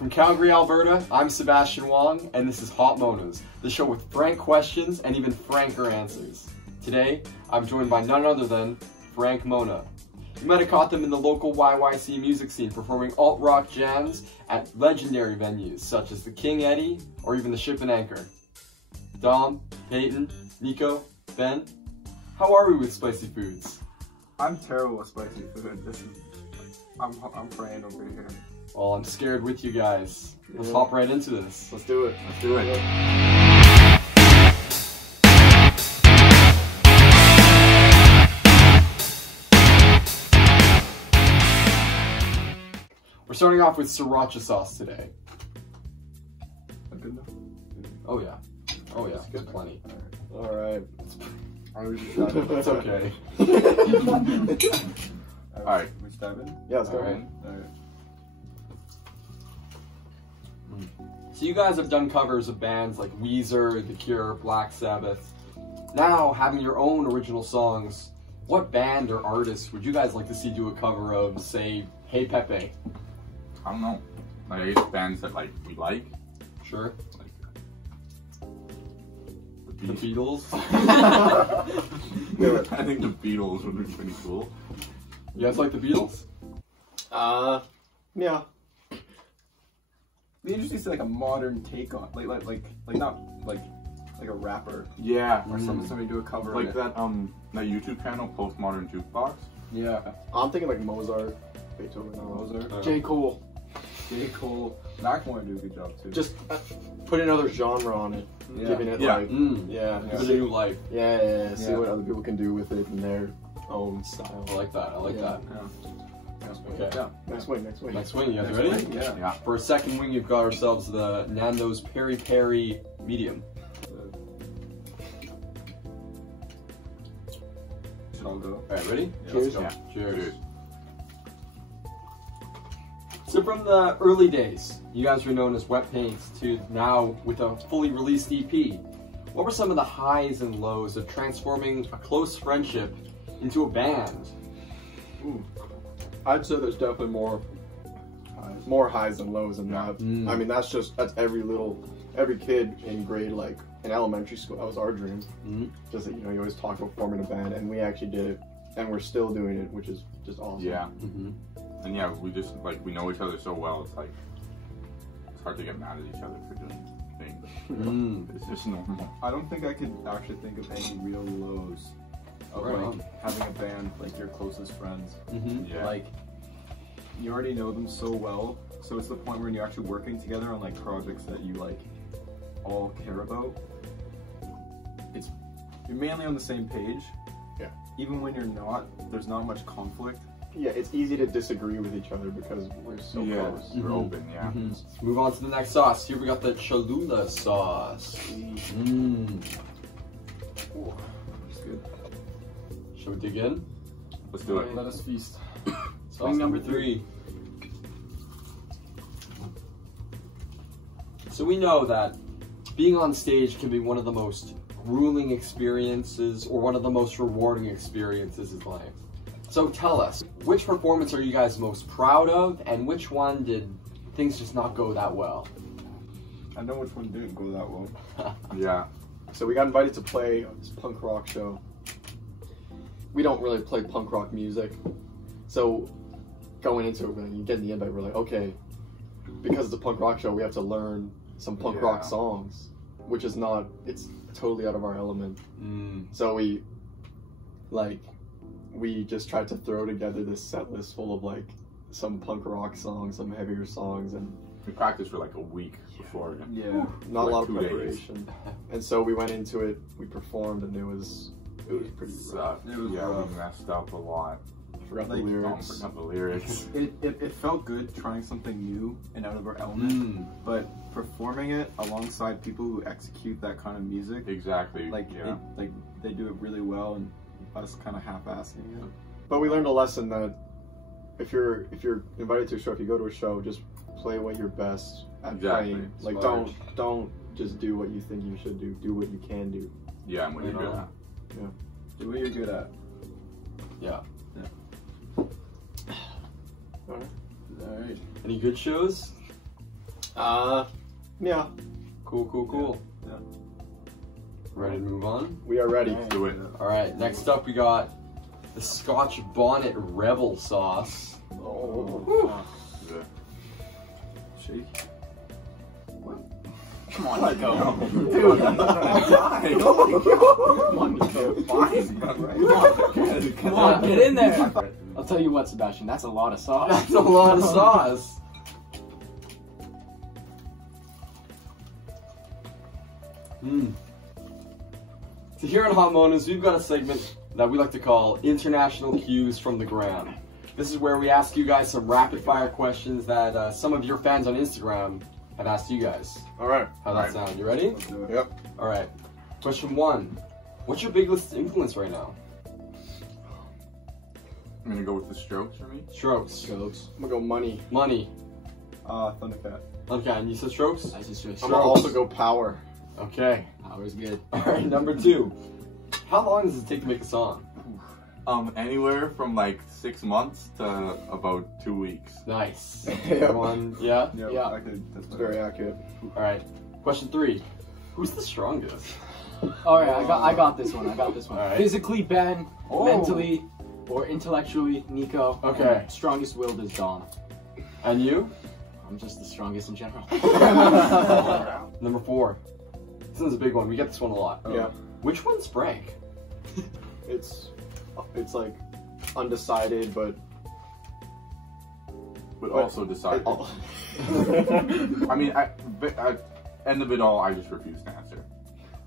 From Calgary, Alberta, I'm Sebastian Wong, and this is Hot Monas, the show with frank questions and even franker answers. Today, I'm joined by none other than Frank Mona. You might have caught them in the local YYC music scene performing alt-rock jams at legendary venues such as the King Eddie or even the Ship and Anchor. Dom, Peyton, Nico, Ben, how are we with spicy foods? I'm terrible with spicy food. I'm praying over here. Well, I'm scared with you guys. Let's hop right into this. Let's do it. Let's do it. We're starting off with sriracha sauce today. Good enough? Oh yeah. Oh yeah, there's plenty. Alright. It's okay. Alright, we start in? Yeah, let's go. Alright. Alright. So you guys have done covers of bands like Weezer, The Cure, Black Sabbath. Now, having your own original songs, what band or artist would you guys like to see do a cover of, say, Hey Pepe? I don't know. Like, I guess bands that we like. Sure. Like The Beatles. I think the Beatles would be pretty cool. You guys like the Beatles? Yeah. It'd be interesting to see like a modern take on, like not like a rapper Yeah. or somebody do a cover Like of that that YouTube channel, Postmodern Jukebox. Yeah. I'm thinking like Mozart, Beethoven, Mozart. J. Cole. J. Cole. Macklemore do a good job too. Just put another genre on it, Yeah. giving it Yeah. like, Yeah. Give it a new life. see Yeah. what other people can do with it in their own style. I like that. I like that. Okay. Yeah. Next wing. Next wing, you guys Next ready? wing, yeah. Yeah. For a second wing, you've got ourselves the Nando's Peri Peri Medium. Should all go. Alright, ready? Yeah, Cheers. let's go. Yeah. Cheers. So from the early days, you guys were known as Wet Paints to now with a fully released EP. What were some of the highs and lows of transforming a close friendship into a band? Ooh. I'd say there's definitely more highs than lows than that. I mean, that's every kid in grade, like in elementary school, that was our dream. Just that, you always talk about forming a band, and we actually did it, and we're still doing it, which is just awesome. Yeah. And yeah, we just we know each other so well. It's hard to get mad at each other for doing things. It's just normal. I don't think I could actually think of any real lows of Right on. having a band like your closest friends. Yeah. Like you already know them so well, so it's the point when you're actually working together on like projects that you all care about. You're mainly on the same page. Yeah. Even when you're not, there's not much conflict. Yeah, it's easy to disagree with each other because we're so close. We're open. Yeah. Let's move on to the next sauce. Here we got the Cholula sauce. Ooh, that's good. Shall we dig in? Let's do it. Let us feast. Sauce number 3. So we know that being on stage can be one of the most grueling experiences or one of the most rewarding experiences in life. So tell us, which performance are you guys most proud of, and which one did things just not go that well? I know which one didn't go that well. Yeah. So we got invited to play this punk rock show. We don't really play punk rock music, so going into it, when you get the invite, we're like, okay, because it's a punk rock show, we have to learn some punk rock songs, which is not, it's totally out of our element. So we just tried to throw together this set list full of some punk rock songs, some heavier songs, and We practiced for like a week before. Yeah. not a Like lot of 2 days. preparation. And so we went into it, we performed, and it was pretty rough. Sucked. It was yeah, rough. we messed up a lot. Forgot Like, the Don't lyrics. forget the lyrics. It felt good trying something new and out of our element, but performing it alongside people who execute that kind of music, Exactly. they do it really well, and us kind of half-assing it. But we learned a lesson that if you're invited to a show, if you go to a show, just play what you're best at Exactly. playing. Like Smart. don't just do what you think you should do. Do what you can do. Yeah, and what you're You good know. at. Do what you're good at. Yeah. Alright. Alright. Any good shows? Yeah, Cool. Yeah. Ready to move on? we are ready. Do it. All right. Next up, we got the Scotch Bonnet Rebel sauce. Oh. Yeah. Shake. Come on, Nico. Dude, Come on, Nico. Come on, get in there. I'll tell you what, Sebastian, that's a lot of sauce. That's a lot of sauce. So here on Hot Monas, we've got a segment that we like to call International Cues from the Gram. This is where we ask you guys some rapid fire questions that some of your fans on Instagram have asked you guys. All right. How's that sound? You ready? Let's do it. Yep. All right. Question 1. What's your biggest influence right now? I'm gonna go with the Strokes for me. Strokes. Jokes. I'm gonna go money. Money. Thundercat. Okay, and you said Strokes? I just I'm gonna also go power. Okay. Power's good. All right, number 2. How long does it take to make a song? Anywhere from like 6 months to about 2 weeks. Nice. Yep. One, yeah? Yeah. That's It's very accurate. All right. Question 3. Who's the strongest? All right, I got this one. All right. Physically, Ben. Oh. Mentally, or intellectually, Nico. Okay. Strongest willed is Dom. And you? I'm just the strongest in general. Number 4. This one's a big one. We get this one a lot. Oh. Yeah. Which one's Frank? It's like undecided, but But also decided. Oh. I mean, but at end of it all, I just refuse to answer.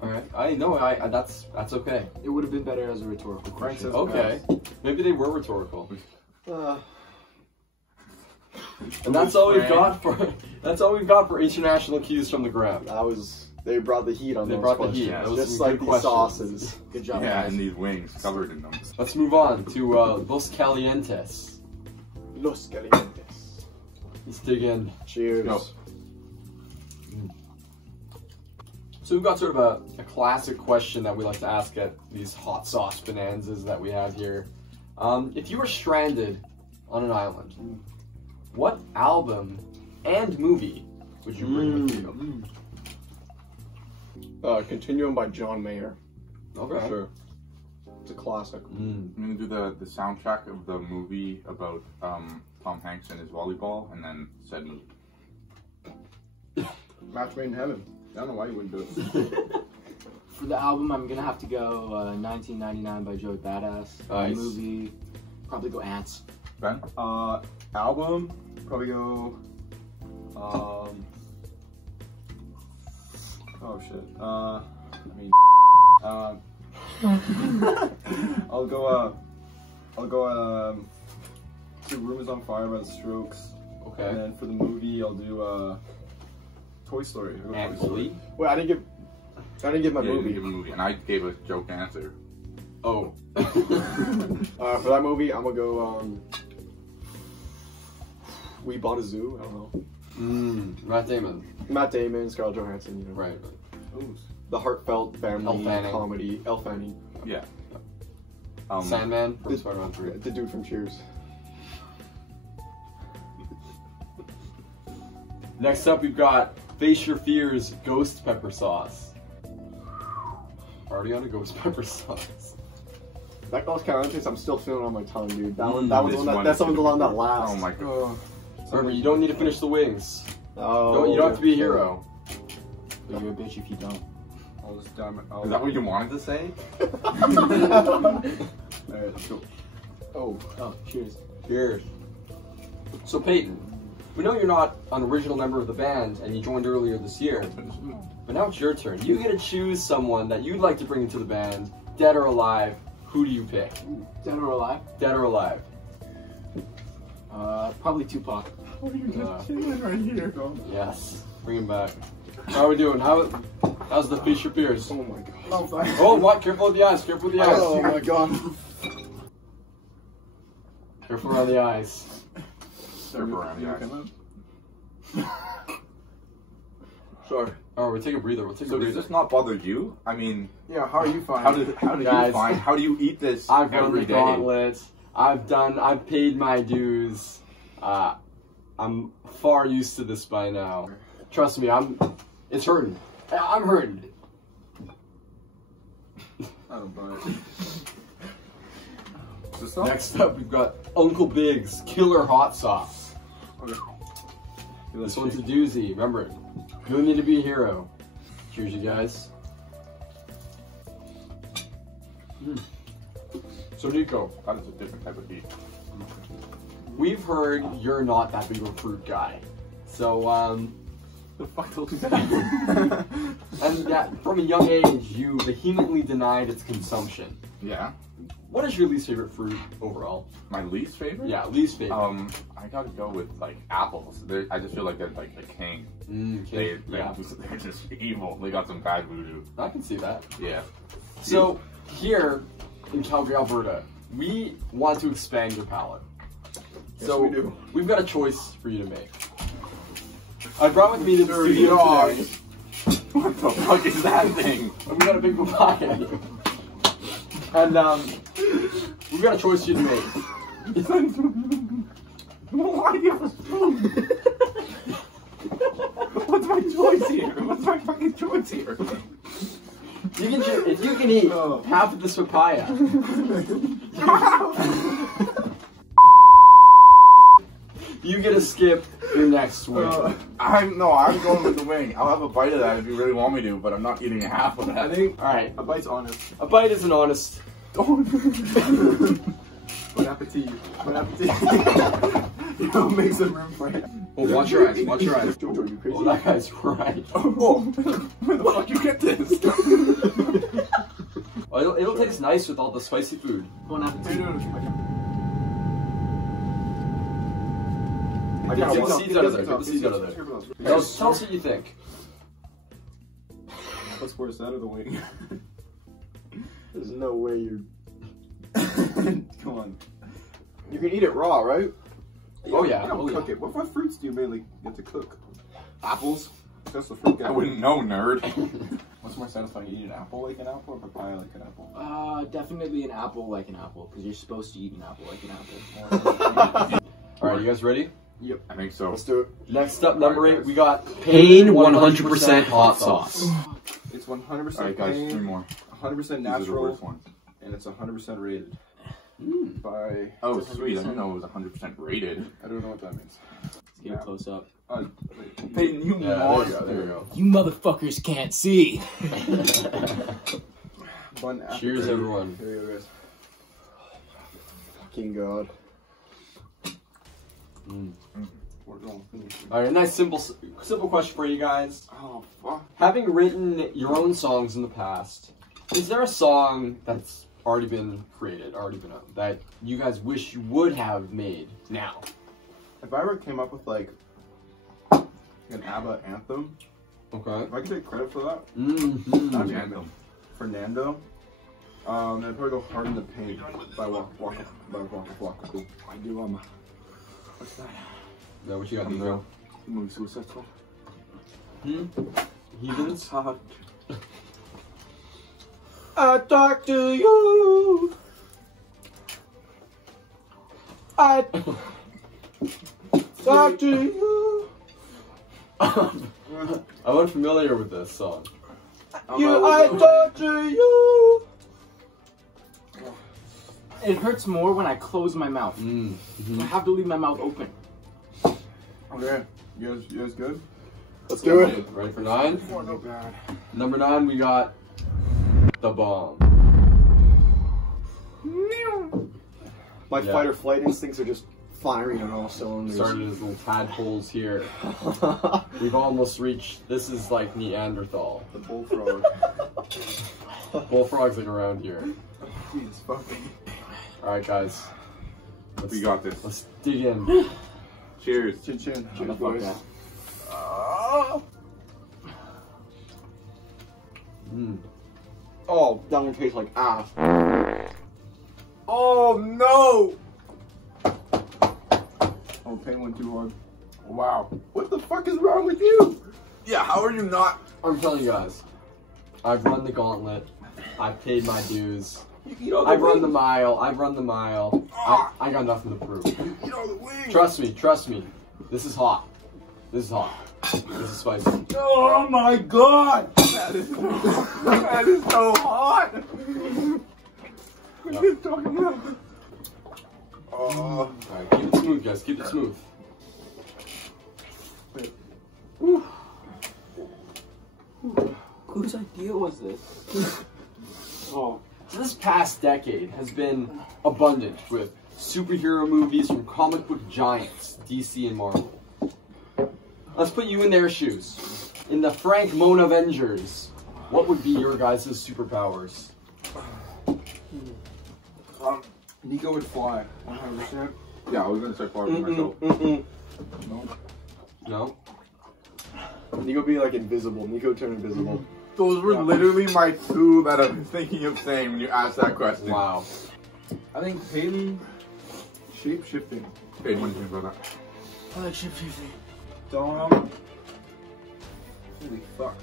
All right. I know. That's okay. It would have been better as a rhetorical Frank question. says Okay. Maybe they were rhetorical. Uh, And that's all we've got for international cues from the Gram. they brought the heat on They those brought the questions. heat. Yeah. Those Just some like good these questions. sauces. Good job, Yeah, guys. and these wings covered in them. Let's move on to Los Calientes. Los Calientes. Let's dig in. Cheers. Go. So we've got sort of a classic question that we like to ask at these hot sauce bonanzas that we have here. If you were stranded on an island, what album and movie would you bring with you? Continuum by John Mayer. Okay. For sure. It's a classic. I'm gonna do the soundtrack of the movie about Tom Hanks and his volleyball, and then said movie. Match made in heaven. I don't know why you wouldn't do it. For the album, I'm gonna have to go 1999 by Joey Badass. Nice. Movie, probably go Ants. Ben? Album, probably go. Oh shit. I mean. I'll go. Two Rooms on Fire by the Strokes. And Okay. then for the movie, I'll do Toy Story. I'll go And Toy Story. Bully? Wait, I didn't give my Yeah, you movie. give a movie, and I gave a joke answer. Oh. For that movie, I'm gonna go. We Bought a Zoo. I don't know. Matt Damon. Matt Damon, Scarlett Johansson. You know. Right. Ooh. The heartfelt family Elle Fanning. comedy. Elle Fanning. Yeah. Sandman from the- Spider-Man 3. The dude from Cheers. Next up, we've got Face Your Fears Ghost Pepper Sauce. Already on a ghost pepper sauce. That Los Calientes, I'm still feeling on my tongue, dude. That one. Mm, That was this the one. one That's the is one gonna that be- lasts. Oh my god. Remember, you don't need to finish the wings. Oh, You don't have to be a hero. But you're a bitch if you don't. I'll just dime it. Is that what you wanted to say? Alright, let's go. Oh, cheers. Cheers. So Peyton, we know you're not an original member of the band and you joined earlier this year, but now it's your turn. You get to choose someone that you'd like to bring into the band, dead or alive. Who do you pick? Dead or alive? Dead or alive? Probably Tupac. right here. Yes. Bring him back. How are we doing? How's the Face Your Fears? Oh my god. Oh, what? Careful with the eyes. Careful with the eyes. Oh my god. Careful around the eyes. Surf around the eyes. Sorry. Oh, we'll take a breather. We'll take So a does breather. this not bother you? I mean, Yeah, how are you how finding did you Guys, find? How do you eat this I've run every the day? gauntlet. I've paid my dues. I'm far used to this by now. Trust me, it's hurting. I'm hurting. I don't buy it. Is this stuff? Next up, we've got Uncle Big's Killer Hot Sauce. Okay. This one's a doozy. Remember, you don't need to be a hero. Cheers, you guys. So, Nico, That is a different type of heat. we've heard you're not that big of a fruit guy. So, The fuck told you that? and that from a young age, you vehemently denied its consumption. Yeah. What is your least favorite fruit overall? My least favorite? Yeah, least favorite. I gotta go with like apples. I just feel like they're like the king. Okay. Yeah, They're just evil. They got some bad voodoo. I can see that. Yeah. So, here in Calgary, Alberta, we want to expand your palate. Yes, So, we do. we've got a choice for you to make. I brought with me to the Dirty studio dog. today. What the fuck is that thing? We got a big papaya. And, we've got a choice for you to make. Why do you have a spoon? What's my choice here? What's my fucking choice here? You can if you can eat half of this papaya, you get to skip your next swing. I'm going with the wing. I'll have a bite of that if you really want me to, but I'm not eating half of I that. think All right, a bite's honest. a bite isn't honest. Bon appetit. Bon appetit. You know, make some room for it. Oh, watch your eyes. Watch your eyes. Jojo, you crazy? Oh, that guy's right. Oh, where the fuck you get this? Oh, it'll taste nice with all the spicy food. Bon appetit. I Get got the one. seeds out of there. Get the seeds out of there. Tell us what you think. What's worse, that or the wing? There's no way you're. Come on. You can eat it raw, right? Oh yeah. You don't Oh cook yeah. it. What fruits do you mainly get to cook? Apples. That's the fruit guy. I wouldn't know, nerd. What's more satisfying, eating an apple like an apple or papaya like an apple? Definitely an apple like an apple, because you're supposed to eat an apple like an apple. All right, you guys ready? I think so. Let's do it. Next up, number 8, we got Pain 100% hot sauce. It's 100% Alright, guys, plain, 3 more. 100% These are the natural, worst ones. and it's 100% rated by. Oh, sweet. I didn't know it was 100% rated. I don't know what that means. Let's get a close up. Wait. Peyton, you Yeah, there you monster. go. There you go. You motherfuckers can't see. Bon appetit. Cheers, everyone. Here you go, guys. Fucking god. We're going. All right, nice simple question for you guys. Oh, fuck. Having written your own songs in the past, is there a song that's already been created, that you guys wish you would have made now? If I ever came up with like an ABBA anthem, Okay. if I could take credit for that, Mm-hmm. that'd be Fernando. I'd probably go Hard in the Paint by Waka Flocka. I do, what's that? Yeah, what you got, Nico? Movie Suicide Squad. Heathens? I talk to you. I talk to you. I'm unfamiliar with this song. I talk to you. It hurts more when I close my mouth. I have to leave my mouth open. Okay, you guys good? Let's do it. Ready for 9? Oh, no bad. Number 9, we got The Bomb. My Yeah. fight or flight instincts are just firing on all cylinders. Started as little tadpoles here. We've almost reached, this is like Neanderthal. The bullfrog. Bullfrogs like around here. Jesus fucking. Alright guys. We got this. Let's dig in. Cheers. Chin chin. Cheers, boys. Oh, that one tastes like ass. Oh no! Oh, pain went too hard. Wow. What the fuck is wrong with you? Yeah, how are you not? I'm telling you guys, I've run the gauntlet. I've paid my dues. You eat all the I've run the wings. mile. I've run the mile. I got nothing to prove. You eat all the wings. Trust me. This is hot. This is hot. This is spicy. Oh my god! That is so hot! What are you talking about? Oh. Alright, keep it smooth, guys. Keep it smooth. Whew. Whose idea was this? So this past decade has been abundant with superhero movies from comic book giants, DC and Marvel. Let's put you in their shoes. In the Frank Mona Avengers, what would be your guys' superpowers? Nico would fly. 100%. Yeah, I was gonna say far from myself. No. No? Nico be like invisible. Nico turn invisible. Those were literally my two that I was thinking of saying when you asked that question. Wow. I think Peyton shape shifting. Hey, what do you think about that? I like shape-shifting. Dom. Holy fuck.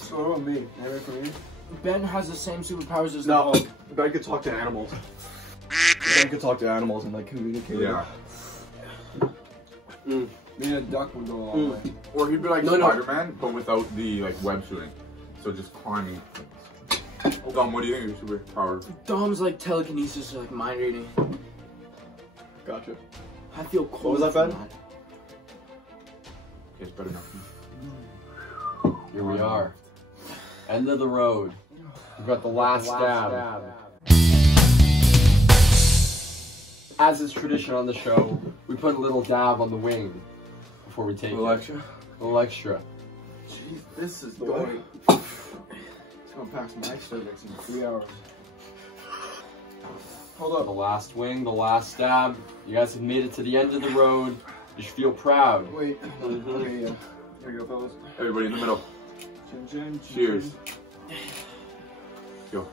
So what about me? Anything from you? Ben has the same superpowers as No, Ben could talk to animals. Ben could talk to animals and like communicate. Yeah. Me and a duck would go a long way. Or he'd be like No, no. Spider-Man, but without the like web shooting. So just climbing. Dom, what do you think of your superpower? Dom's like telekinesis or like mind reading. Gotcha. I feel cold. was that, from Ben? Okay, it's better enough. Here we are. End of the road. We've got the last stab. As is tradition on the show, we put a little dab on the wing before we take it. Alexa. A little extra. Jeez, this is going. It's going past my cervix in 3 hours. Hold The up. last wing, the last stab. You guys have made it to the end of the road. You should feel proud. Wait. Okay, yeah. Here we go, fellas. Everybody in the middle. Chin, chin, chin, Cheers. chin. Go.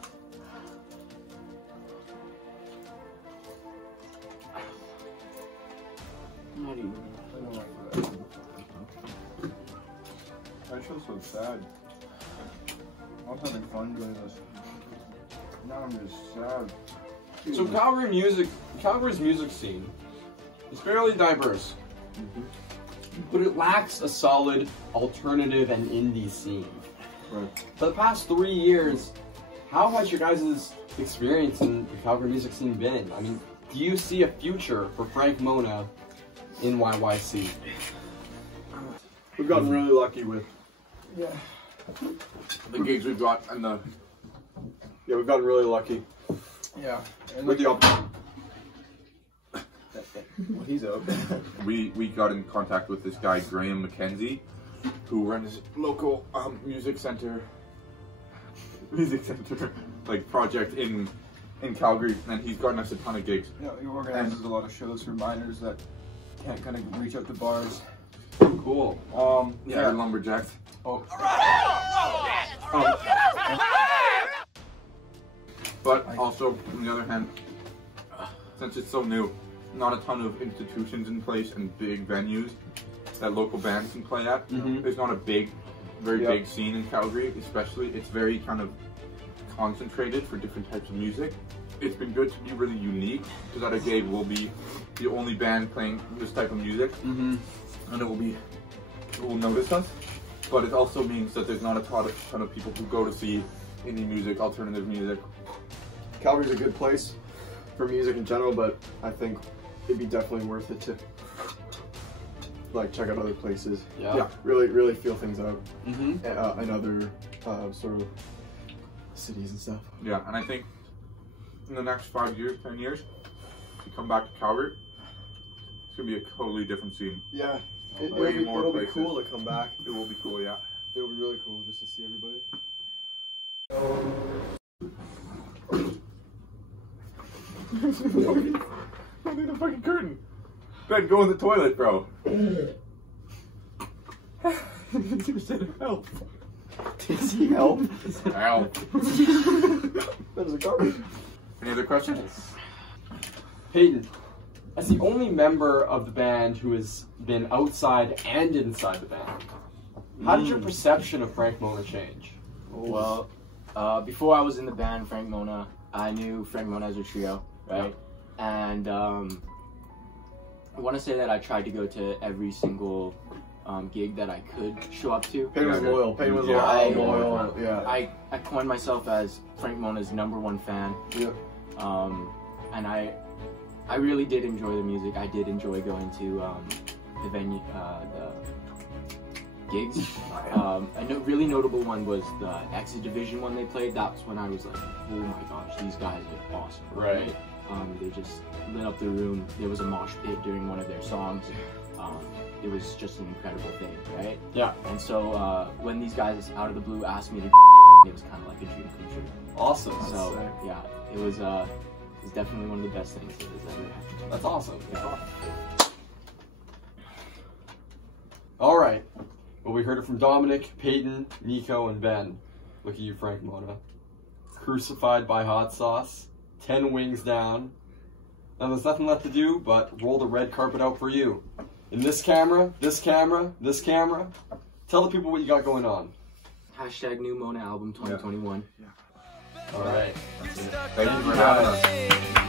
Not even. I don't like that. I feel so sad. I was having fun doing this. Now I'm just sad. So Calgary's music scene is fairly diverse, but it lacks a solid alternative and indie scene. Right. For the past 3 years, how has your guys' experience in the Calgary music scene been? I mean, do you see a future for Frank Mona in YYC? We've gotten really lucky with. Yeah. The gigs we've got and the Yeah, we've gotten really lucky Yeah. And with the opportunity. well, he's up. we got in contact with this guy Graham McKenzie, who runs local music center like project in Calgary, and he's gotten us a ton of gigs. Yeah, he organizes a lot of shows for miners that can't kind of reach out to bars. Cool. Yeah, lumberjacks. Oh. But also, on the other hand, since it's so new, not a ton of institutions in place and big venues that local bands can play at. Mhm. There's not a very big scene in Calgary, especially. It's very kind of concentrated for different types of music. It's been good to be really unique, because at a gig we'll be the only band playing this type of music, Mm-hmm. and it will notice us. But it also means that there's not a ton of people who go to see indie music, alternative music. Calgary's a good place for music in general, but I think it'd be definitely worth it to like check out other places. Yeah. Really feel things out Mm-hmm. in other sort of cities and stuff. Yeah, and I think in the next 5 years, 10 years, if you come back to Calgary, it's gonna be a totally different scene. Yeah, Way more it'll be places. cool to come back. It will be cool, yeah. It'll be really cool just to see everybody. Open the fucking curtain. Ben, go in the toilet, bro. You said help. Did he help? Help. That was a garbage. Any other questions? Peyton, as the only member of the band who has been outside and inside the band, how did your perception of Frank Mona change? Well, before I was in the band Frank Mona, I knew Frank Mona as a trio. right? And I want to say that I tried to go to every single gig that I could show up to. Payne was loyal. Payne was Yeah, loyal. Yeah. I coined myself as Frank Mona's #1 fan. Yeah. And I really did enjoy the music. I did enjoy going to the venue, the gigs. A really notable one was the Exit Division one they played. That's when I was like, oh my gosh, these guys are awesome. Right. They just lit up the room. There was a mosh pit during one of their songs. It was just an incredible thing, right? Yeah. And so when these guys out of the blue asked me to, it was kind of like a dream come true. Awesome. So yeah, it was definitely one of the best things that has ever happened. That's awesome. Yeah. All right. Well, we heard it from Dominic, Peyton, Nico, and Ben. Look at you, Frank Mona. Crucified by hot sauce. 10 wings down. Now there's nothing left to do but roll the red carpet out for you. In this camera, this camera, this camera. Tell the people what you got going on. # new Mona album 2021. All right. Thank you for having us.